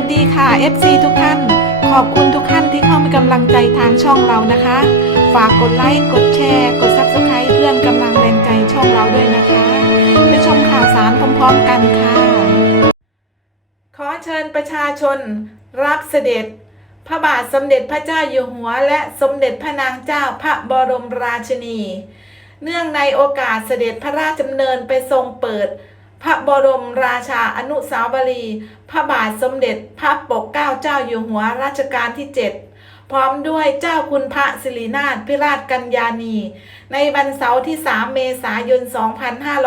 ัสดีค่ะ FC ทุกท่าน ขอบคุณทุกท่านที่เข้ามีกำลังใจทางช่องเรานะคะ ฝากกดไลค์กดแชร์ กด Subscribe เพื่อนกำลังแรงใจช่องเราด้วยนะคะไปชมข่าวสารพร้อมๆกันค่ะ ขอเชิญประชาชน รับเสด็จ พระบาทสมเด็จพระเจ้าอยู่หัว และสมเด็จพระนางเจ้าพระบรมราชินี เนื่องในโอกาสเสด็จพระราชดำเนินไปทรงเปิด พระบรมราชาอนุสาวรีย์พระบาทสมเด็จพระปกเกล้าเจ้าอยู่หัวรัชกาลที่ 7 พร้อมด้วยเจ้าคุณพระสิรินาถพิราชกัญญาณี ในวันเสาร์ที่ 3 เมษายน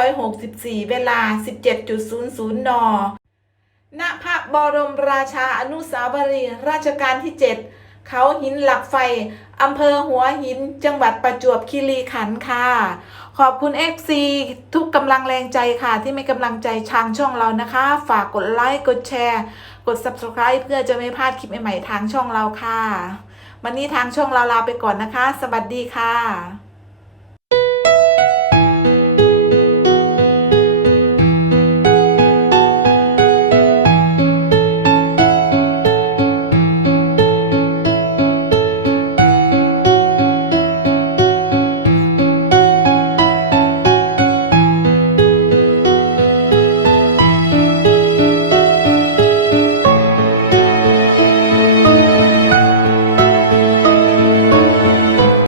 2564 เวลา 17.00 น ณ พระบรมราชาอนุสาวรีย์ราชการที่ 7 เขาหินหลักไฟอำเภอหัวหินจังหวัดประจวบคีรีขันธ์ค่ะ ขอบคุณ FC ทุกกำลังแรงใจค่ะ ที่ไม่กำลังใจทางช่องเรานะคะ ฝากกดไลค์กดแชร์ กด Subscribe เพื่อจะไม่พลาดคลิปใหม่ๆทางช่องเราค่ะ วันนี้ทางช่องเราลาไปก่อนนะคะ สวัสดีค่ะ